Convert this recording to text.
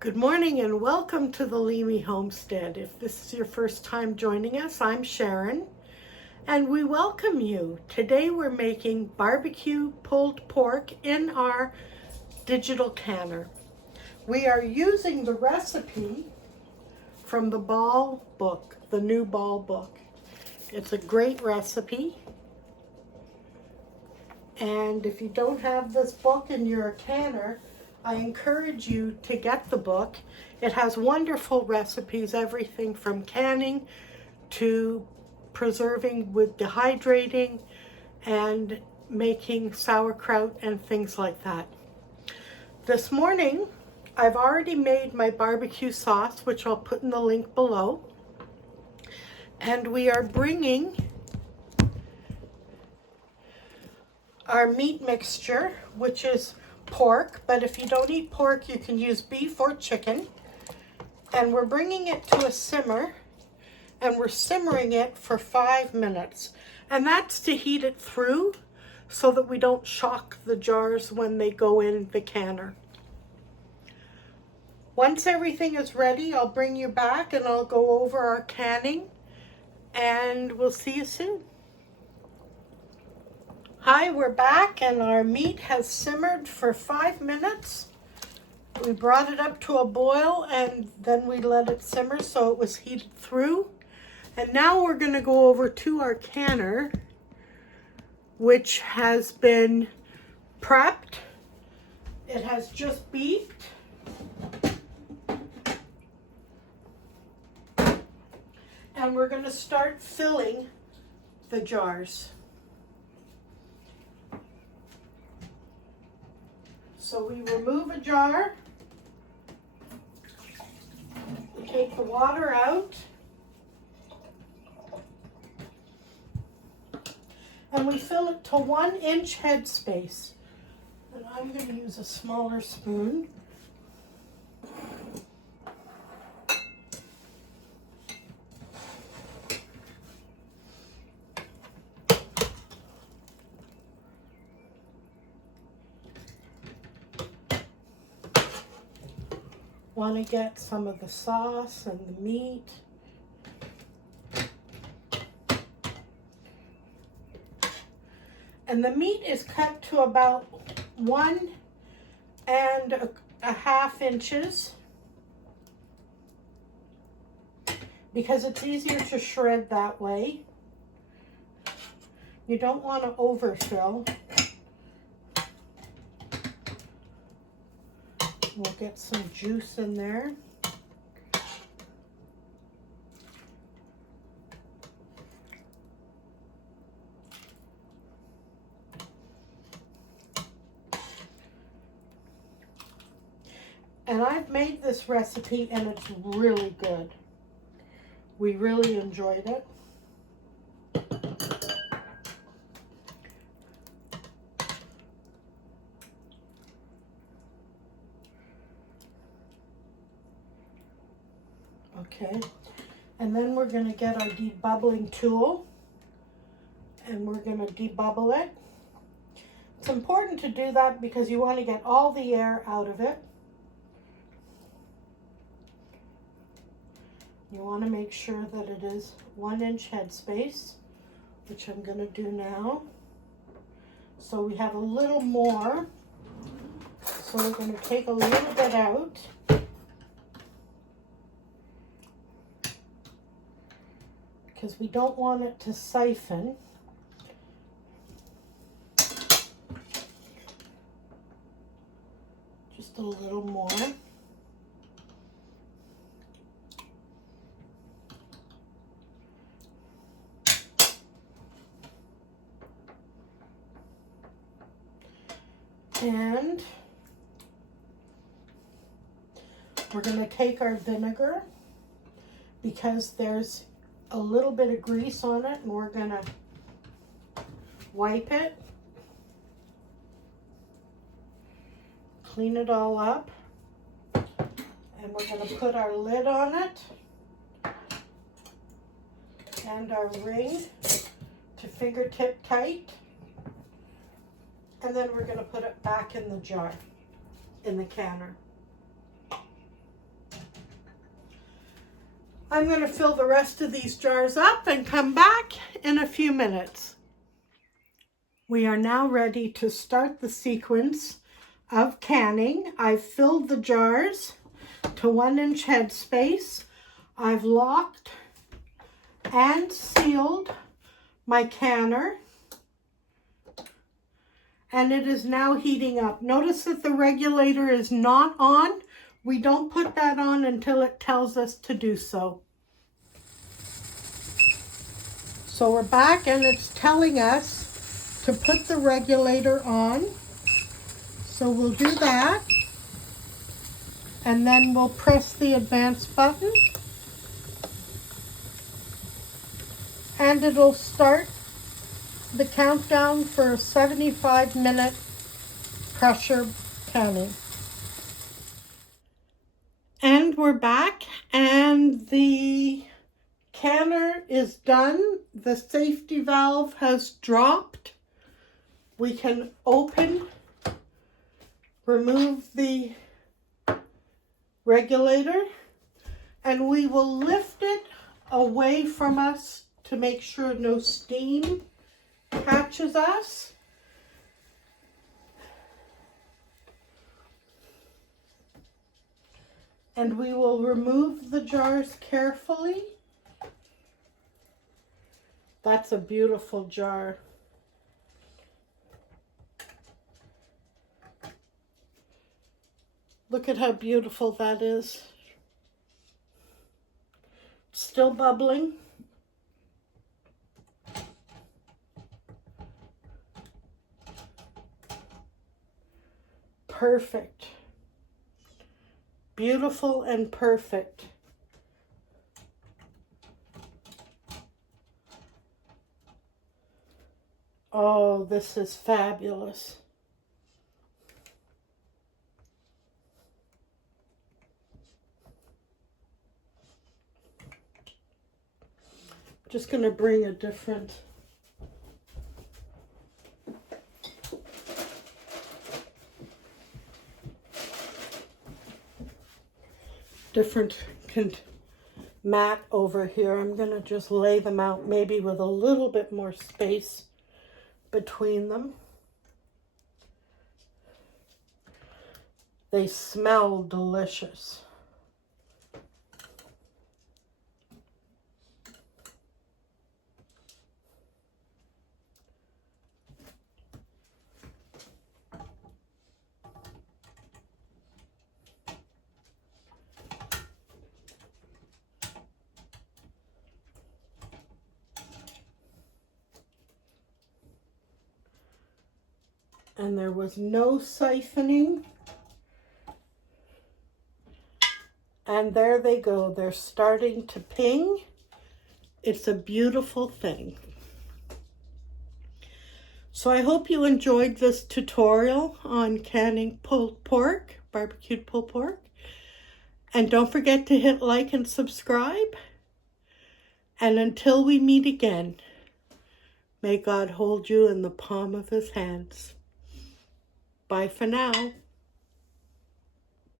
Good morning and welcome to the Leamy Homestead. If this is your first time joining us, I'm Sharon and we welcome you. Today we're making barbecue pulled pork in our digital canner. We are using the recipe from the Ball book, the new Ball book. It's a great recipe. And if you don't have this book and you're a canner, I encourage you to get the book. It has wonderful recipes, everything from canning to preserving with dehydrating and making sauerkraut and things like that. This morning, I've already made my barbecue sauce, which I'll put in the link below. And we are bringing our meat mixture, which is pork, but if you don't eat pork, you can use beef or chicken. And we're bringing it to a simmer, and we're simmering it for 5 minutes. And that's to heat it through so that we don't shock the jars when they go in the canner. Once everything is ready, I'll bring you back and I'll go over our canning, and we'll see you soon. Hi, we're back and our meat has simmered for 5 minutes. We brought it up to a boil and then we let it simmer so it was heated through. And now we're going to go over to our canner, which has been prepped. It has just beeped. And we're going to start filling the jars. So we remove a jar, we take the water out, and we fill it to 1 inch headspace. And I'm going to use a smaller spoon. Want to get some of the sauce and the meat. And the meat is cut to about 1.5 inches because it's easier to shred that way. You don't want to overfill. We'll get some juice in there. And I've made this recipe and it's really good. We really enjoyed it. Okay, and then we're going to get our debubbling tool and we're going to debubble it. It's important to do that because you want to get all the air out of it. You want to make sure that it is 1 inch headspace, which I'm going to do now. So we have a little more. So we're going to take a little bit out. Because we don't want it to siphon. Just a little more. And we're going to take our vinegar because there's a little bit of grease on it, and we're going to wipe it, clean it all up, and we're going to put our lid on it and our ring to fingertip tight, and then we're going to put it back in the jar, in the canner. I'm going to fill the rest of these jars up and come back in a few minutes. We are now ready to start the sequence of canning. I've filled the jars to 1-inch headspace. I've locked and sealed my canner, and it is now heating up. Notice that the regulator is not on. We don't put that on until it tells us to do so. So we're back and it's telling us to put the regulator on. So we'll do that. And then we'll press the advance button. And it'll start the countdown for a 75-minute pressure canning. And we're back, and the canner is done. The safety valve has dropped. We can remove the regulator, and we will lift it away from us to make sure no steam catches us. And we will remove the jars carefully. That's a beautiful jar. Look at how beautiful that is. Still bubbling. Perfect. Beautiful and perfect. Oh, this is fabulous. Just going to bring a different mat over here. I'm going to just lay them out maybe with a little bit more space between them. They smell delicious. And there was no siphoning. And there they go. They're starting to ping. It's a beautiful thing. So I hope you enjoyed this tutorial on canning pulled pork, barbecued pulled pork. And don't forget to hit like and subscribe. And until we meet again, may God hold you in the palm of his hands. Bye for now.